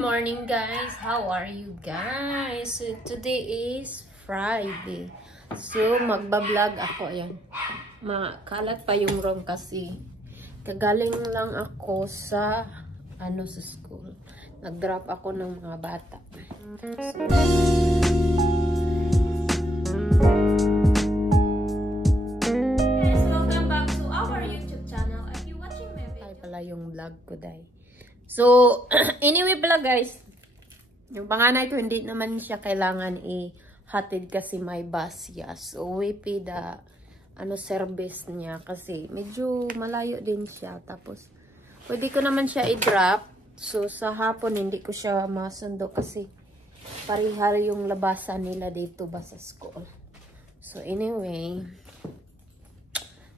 morning guys! How are you guys? So, today is Friday. So magbablog ako. Ayan. Makalat pa yung room kasi kagaling lang ako sa sa school. Nag-drop ako ng mga bata. Guys, welcome back to our YouTube channel. Are you watching my video? Ay pala yung vlog ko dahil. So, anyway pala guys, yung panganay ko hindi naman siya kailangan i-hatid kasi may bus siya. So, we pay the service niya kasi medyo malayo din siya. Tapos, pwede ko naman siya i-drop. So, sa hapon hindi ko siya masundo kasi parihar yung labasan nila dito ba sa school. So, anyway,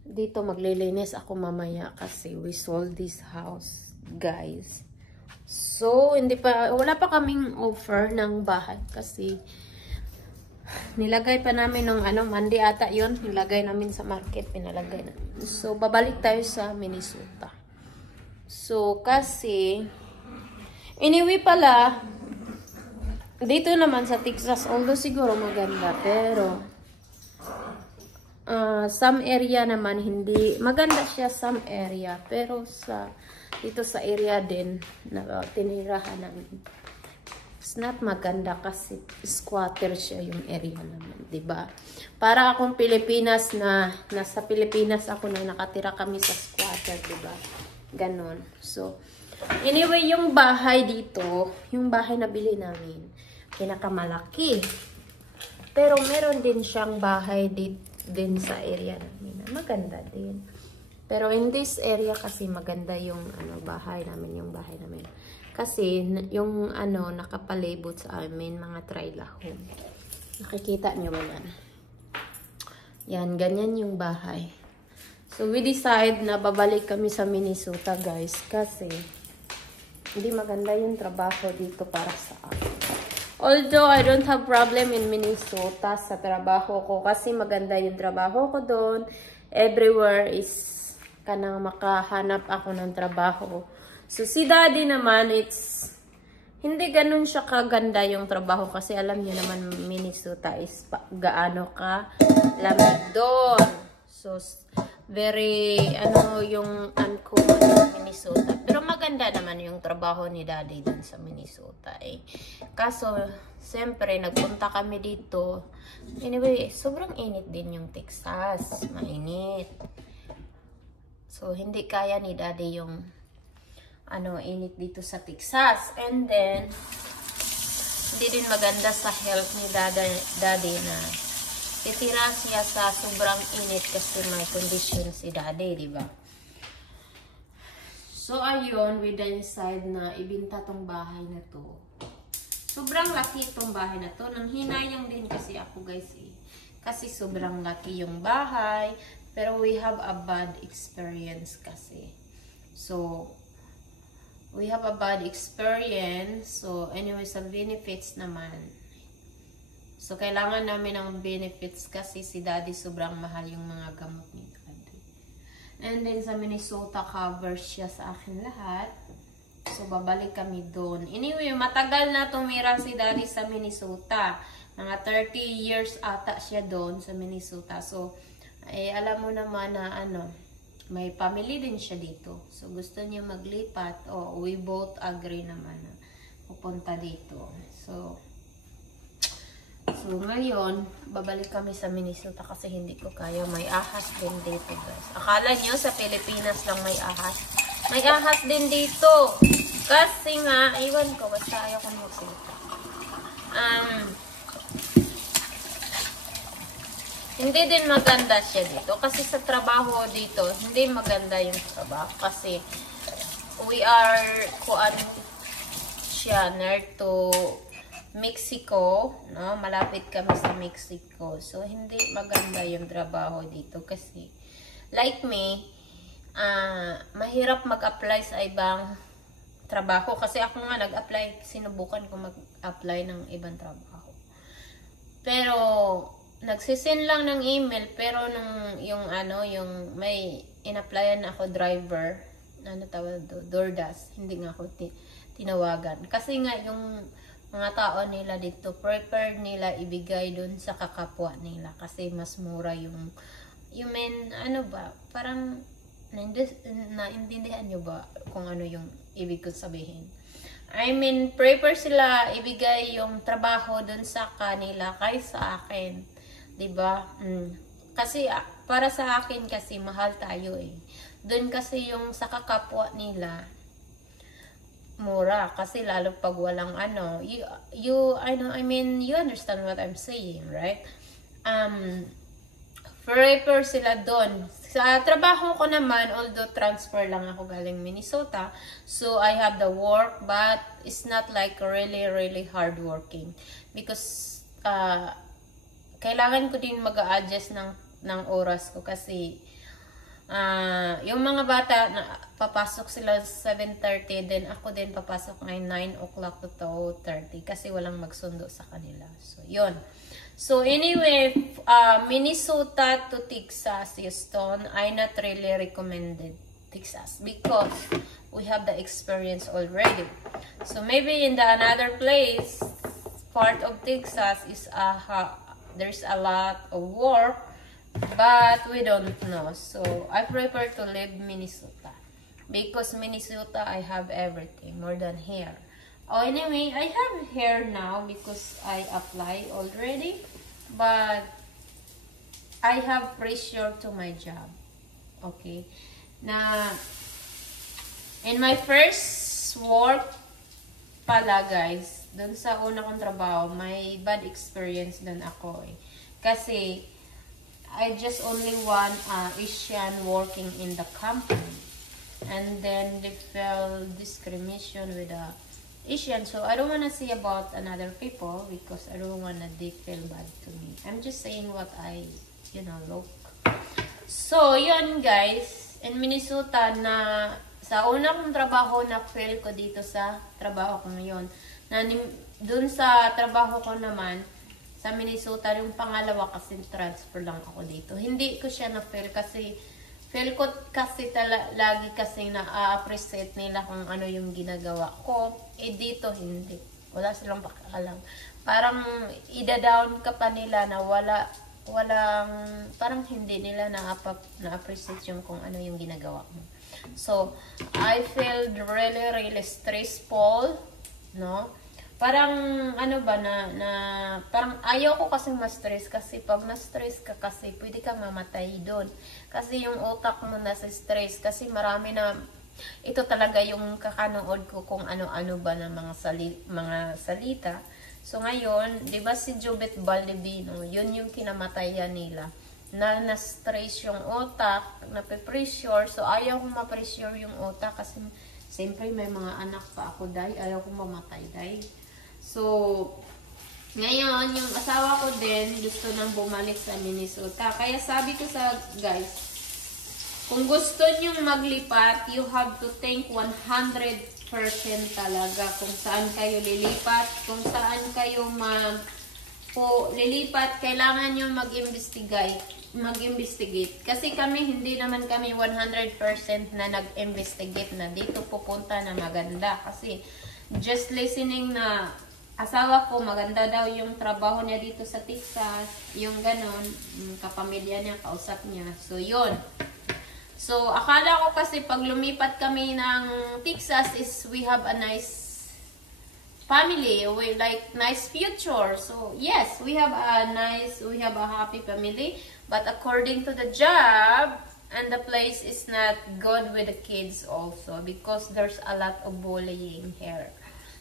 dito maglilinis ako mamaya kasi we sold this house. Guys, so wala pa kaming offer ng bahay kasi nilagay pa namin nung Monday ata yun, nilagay namin sa market, pinalagay namin. So babalik tayo sa Minnesota. So kasi anyway pala dito naman sa Texas, although siguro maganda, pero some area naman hindi maganda siya, some area, pero dito sa area din na tinirahan namin, it's not maganda kasi squatter siya yung area naman, diba? Para akong Pilipinas na nasa Pilipinas ako na nakatira kami sa squatter, diba? Ganon. So anyway, yung bahay dito, yung bahay na bili namin, pinakamalaki, pero meron din siyang bahay din sa area namin na maganda din. Pero in this area kasi maganda yung bahay namin, kasi yung nakapalibot sa amin mga trailer home. Nakikita nyo ba yan? Yan, ganyan yung bahay. So we decide na babalik kami sa Minnesota guys kasi hindi maganda yung trabaho dito para sa akin. Although I don't have problem in Minnesota sa trabaho ko kasi maganda yung trabaho ko doon. Everywhere is kanang makahanap ako ng trabaho. So si daddy naman, hindi ganun siya kaganda yung trabaho kasi alam niyo naman Minnesota is gaano ka lamig doon. So very yung uncommon yung Minnesota. Pero maganda naman yung trabaho ni daddy dun sa Minnesota Kaso siyempre nagpunta kami dito. Anyway, sobrang init din yung Texas. Mainit. So, hindi kaya ni daddy yung init dito sa Texas. And then, hindi din maganda sa health ni daddy na titira siya sa sobrang init kasi may condition si daddy, di ba? So, ayun, we decide na ibinta tong bahay na to. Sobrang laki itong bahay na to. Nang hinayang din kasi ako guys kasi sobrang laki yung bahay. Pero we have a bad experience kasi. So, we have a bad experience. So, anyway, sa benefits naman. So, kailangan namin ng benefits kasi si daddy sobrang mahal yung mga gamot ni daddy. And then, sa Minnesota, cover siya sa akin lahat. So, babalik kami doon. Anyway, matagal na tumira si daddy sa Minnesota. Mga 30 years ata siya doon sa Minnesota. So, alam mo naman na may family din siya dito. So, gusto niya maglipat. We both agree naman na pupunta dito. So, ngayon, babalik kami sa Minnesota kasi hindi ko kaya. May ahas din dito, guys. Akala nyo sa Pilipinas lang may ahas. May ahas din dito. Kasi nga, iwan ko, basta ayaw ko magsalita. Hindi din maganda siya dito. Kasi sa trabaho dito, hindi maganda yung trabaho. Kasi we are near to Mexico. No? Malapit kami sa Mexico. So, hindi maganda yung trabaho dito. Kasi, like me, mahirap mag-apply sa ibang trabaho. Kasi ako nga nag-apply, sinubukan ko mag-apply ng ibang trabaho. Pero, nagsisend lang ng email pero yung may in-applyan ako driver, tawag do, DoorDash, hindi nga ako tinawagan. Kasi nga yung mga tao nila dito, prepared nila ibigay dun sa kakapwa nila. Kasi mas mura yung, ano ba, parang, naintindihan nyo ba kung ano yung ibig ko sabihin? I mean, prepare sila ibigay yung trabaho dun sa kanila kaysa akin. Diba? Kasi, para sa akin kasi, mahal tayo eh. Dun kasi yung sa kakapwa nila, mura. Kasi lalo pag walang ano, I mean, you understand what I'm saying, right? Prepare sila doon. Sa trabaho ko naman, although transfer lang ako galing Minnesota, so I have the work, but it's not like really, really hard working. Because, kailangan ko din mag-a-adjust ng oras ko kasi, yung mga bata, papasok sila 7:30, then ako din papasok ay 9 o'clock to 2:30 kasi walang magsundo sa kanila. So, yun. So, anyway, Minnesota to Texas, Houston, I not really recommended Texas because we have the experience already. So, maybe in the another place, part of Texas is there's a lot of work, but we don't know. So, I prefer to live Minnesota because Minnesota, I have everything more than here. Oh, anyway, I have hair now because I apply already, but I have pressure to my job. Okay. Na, in my first work pala guys, dun sa una kong trabaho, may bad experience dun ako eh. Kasi, I just only one Asian working in the company. And then they felt discrimination with the Asian. So I don't want to say about another people because I don't want to they feel bad to me. I'm just saying what I, look. So, yun guys. In Minnesota na sa unang trabaho na fail ko dito sa trabaho ko ngayon. Dun sa trabaho ko naman, sa Minnesota, yung pangalawa kasi transfer lang ako dito. Hindi ko siya na-fail kasi feel ko kasi lagi kasi na-appreciate nila kung ano yung ginagawa ko. Eh dito hindi. Wala silang pakialam. Parang ida-down ka pa nila na parang hindi nila na-appreciate yung kung ano yung ginagawa mo. So, I feel really, really stressful, no? Parang, parang ayaw ko kasing ma-stress kasi pag na-stress ka kasi, pwede kang mamatay doon. Kasi yung utak mo nasa stress, kasi marami na, ito talaga yung kakanood ko kung ano-ano ba ng mga salita. So ngayon, di ba si Jubet Baldivino, yun yung kinamatayan nila. Na-stress yung utak, na-pressure, so ayaw kong ma-pressure yung utak kasi siyempre may mga anak pa ako, ayaw kong mamatay, So, ngayon, yung asawa ko din, gusto nang bumalik sa Minnesota. Kaya sabi ko sa guys, kung gusto nyong maglipat, you have to think 100% talaga kung saan kayo lilipat. Kung saan kayo lilipat, kailangan nyo mag-investigate. Kasi hindi naman kami 100% na nag-investigate na dito pupunta na maganda. Kasi just listening na asawa ko, maganda daw yung trabaho niya dito sa Texas, yung ganon, kapamilya niya, kausap niya. So, yun. So, akala ko kasi pag lumipat kami ng Texas is we have a nice family, we like nice future. So, yes, we have a happy family, but according to the job, and the place is not good with the kids also because there's a lot of bullying here.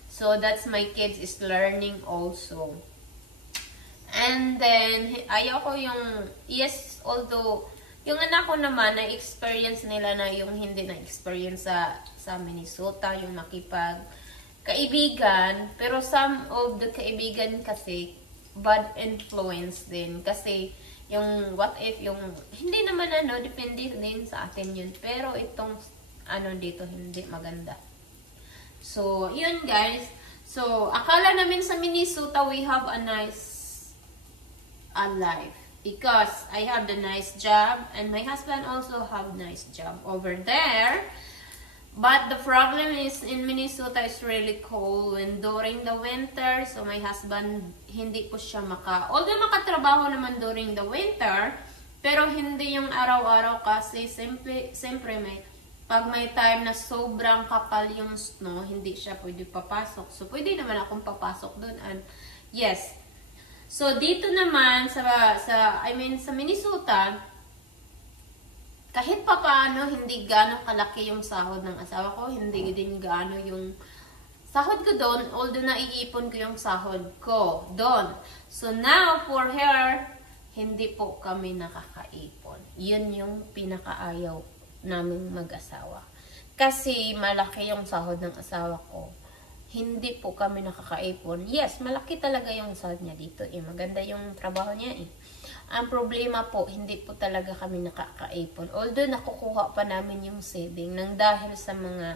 So, that's my kids is learning also. And then, ayaw ko although, yung anak ko naman, na-experience nila na yung hindi na-experience sa Minnesota, yung kaibigan. Pero some of the kaibigan kasi, bad influence din. Kasi, yung hindi naman depende din sa atin yun. Pero itong, dito, hindi maganda. So, yun guys. So, akala namin sa Minnesota, we have a nice life. Because I have the nice job, and my husband also have nice job over there. But the problem is in Minnesota is really cold and during the winter, so my husband hindi po siya although makatrabaho naman during the winter, pero hindi yung araw-araw kasi siyempre pag may time na sobrang kapal yung snow, hindi siya pwede papasok. So pwede naman akong papasok doon and yes. So dito naman sa Minnesota, kahit pa paano, hindi gaano kalaki yung sahod ng asawa ko. Hindi din gaano yung sahod ko doon. Although naiipon ko yung sahod ko doon. So now, for her, hindi po kami nakakaipon. Yun yung pinakaayaw naming mag-asawa. Kasi malaki yung sahod ng asawa ko. Hindi po kami nakakaipon. Yes, malaki talaga yung sahod niya dito. Maganda yung trabaho niya . Ang problema po, hindi po talaga kami nakakaipon. Although nakukuha pa namin yung saving nang dahil sa mga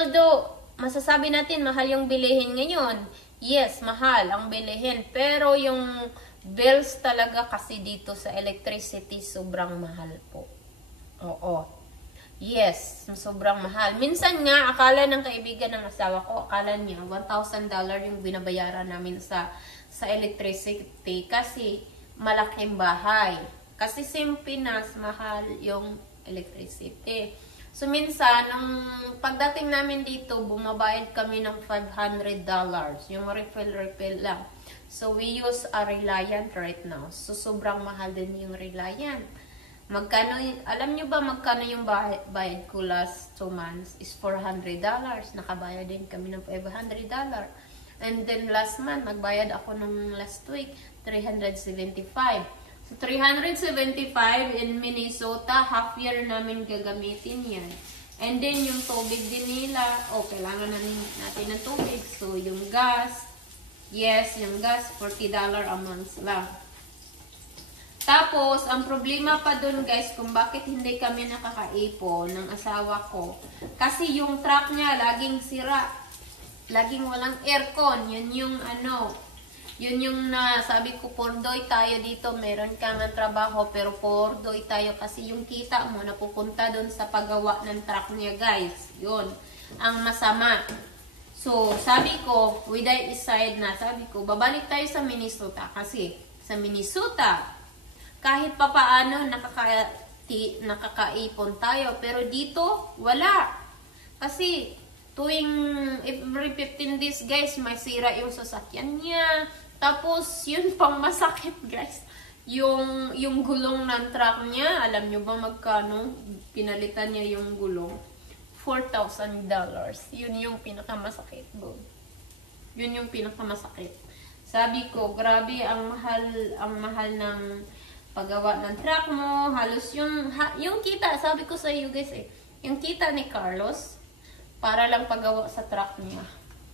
although masasabi natin mahal yung bilihin ngayon. Yes, mahal ang bilihin. Pero yung bills talaga kasi dito sa electricity sobrang mahal po. Oo. Yes, sobrang mahal. Minsan nga, akala ng kaibigan ng asawa ko, akala niya $1,000 yung binabayaran namin sa electricity kasi malaking bahay. Kasi sa Pinas, mahal yung electricity. So, minsan, pagdating namin dito, bumabayad kami ng $500. Yung refill lang. So, we use a Reliant right now. So, sobrang mahal din yung Reliant. Alam nyo ba magkano yung bayad ko last 2 months is $400. Nakabayad din kami ng $500. And then last month, nagbayad ako ng last week, $375. So, $375 in Minnesota, half year namin gagamitin yan. And then, yung tubig din nila, kailangan natin ng tubig. So, yung gas, yes, yung gas, $40 a month lang. Tapos, ang problema pa dun guys, kung bakit hindi kami nakakaipon ng asawa ko. Kasi yung truck niya, laging sira. Laging walang aircon. Yun yung sabi ko, pordoy tayo dito. Meron kang trabaho, pero pordoy tayo kasi yung kita mo napupunta dun sa paggawa ng truck niya guys. Yun. Ang masama. So, sabi ko, with I decide na, sabi ko, babalik tayo sa Minnesota. Kasi, sa Minnesota, kahit pa paano nakakaipon tayo. Pero dito, wala. Kasi, every 15 days, guys, may sira yung sasakyan niya. Tapos, yun pang masakit, guys. Yung gulong ng truck niya, alam nyo ba magkano? Pinalitan niya yung gulong. $4,000. Yun yung pinakamasakit doon. Yun yung pinakamasakit. Sabi ko, grabe, ang mahal ng paggawa ng truck mo. Halos yung kita, sabi ko sa iyo, guys, yung kita ni Carlos, para lang paggawa sa truck niya.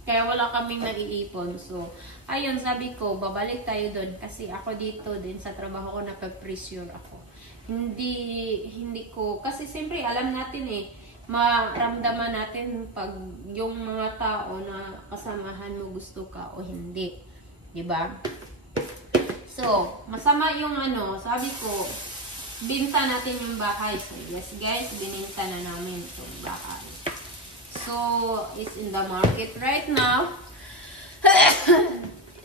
Kaya wala kaming naiipon. So, ayun, sabi ko, babalik tayo doon. Kasi ako dito din sa trabaho ko, napag-pressure ako. Hindi ko, kasi siyempre, alam natin maramdaman natin pag yung mga tao na kasamahan mo gusto ka o hindi. Diba? So, masama yung sabi ko, binta natin yung bahay. So, yes guys, bininta na namin itong bahay. So, it's in the market right now.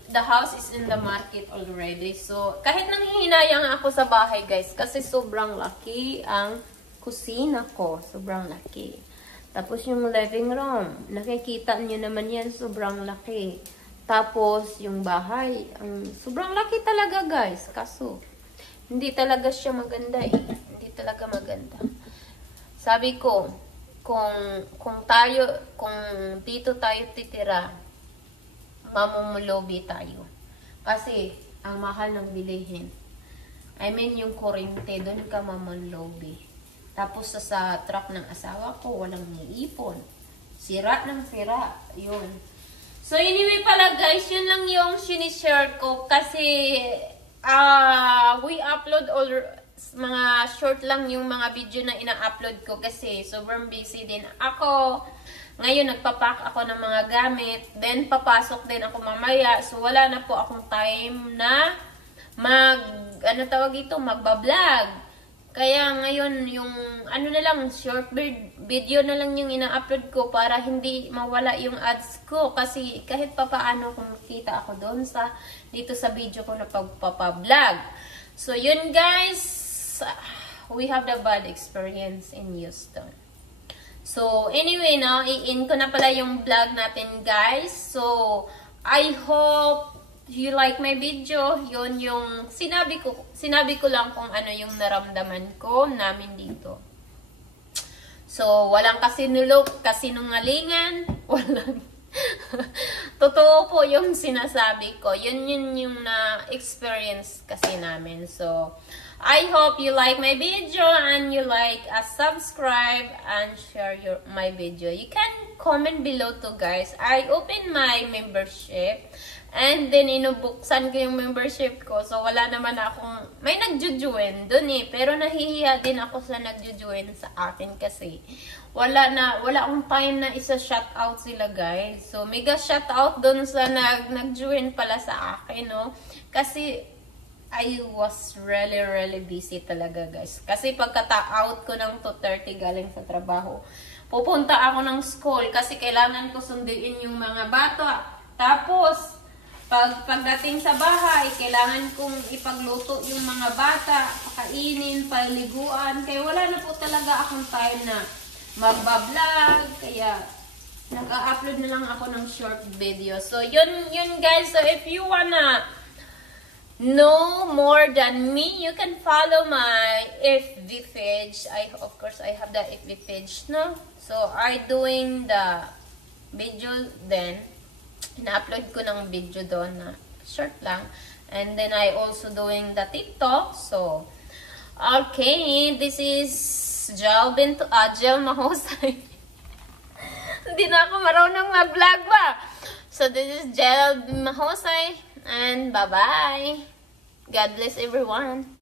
The house is in the market already. So, kahit nanghihinayang ako sa bahay, guys, kasi sobrang laki ang kusina ko. Sobrang laki. Tapos, yung living room, nakikita nyo naman yan, sobrang laki. Tapos, yung bahay, sobrang laki talaga, guys. Kaso, hindi talaga siya maganda Hindi talaga maganda. Sabi ko, kung dito tayo titira, mamumulobi tayo. Kasi, ang mahal ng bilihin. I mean, yung kuryente, doon ka mamumulobi. Tapos, sa truck ng asawa ko, walang iipon. Sira ng sira. Yun. So, anyway pala guys, yun lang yung sinishare ko. Kasi, we upload mga short lang yung mga video na ina-upload ko kasi sobrang busy din ako. Ngayon, nagpapack ako ng mga gamit. Then, papasok din ako mamaya. So, wala na po akong time na magbablog. Kaya ngayon, yung ano na lang, short video na lang yung ina-upload ko para hindi mawala yung ads ko. Kasi kahit pa paano kumikita ako doon sa, dito sa video ko na pagpapablog. So yun guys, we have the bad experience in Houston. So anyway, now, i-in ko na pala yung vlog natin guys. So, I hope you like my video. Yun yung sinabi ko lang kung ano yung naramdaman ko namin dito. So, walang kasinungalingan, walang totoo po yung sinasabi ko. Yun yung na-experience kasi namin. So, I hope you like my video and you like subscribe and share my video. You can comment below too guys. I open my membership. And then, inubuksan ko yung membership ko. So, wala naman akong, may nagjo-join dun eh. Pero nahihiya din ako sa nagjo-join sa akin kasi wala akong time na isa-shoutout sila guys. So, mega shoutout dun sa nag-join pala sa akin, no? Kasi, I was really busy talaga guys. Kasi pagka-out ko ng 2:30 galing sa trabaho, pupunta ako ng school kasi kailangan ko sunduin yung mga bata. Tapos, pagdating sa bahay, kailangan kong ipagluto yung mga bata, pakainin, paliguan. Kaya wala na po talaga akong time na magbablog. Kaya nag-upload na lang ako ng short video. So, yun guys. So, if you wanna know more than me, you can follow my FB page. Of course, I have the FB page, no? So, I doing the video then. Ina-upload ko ng video doon na short lang. And then, I also doing the TikTok. So, okay. This is Jel Mahosay. Hindi na ako marunong mag-vlog ba? So, this is Jel Mahosay. And bye-bye. God bless everyone.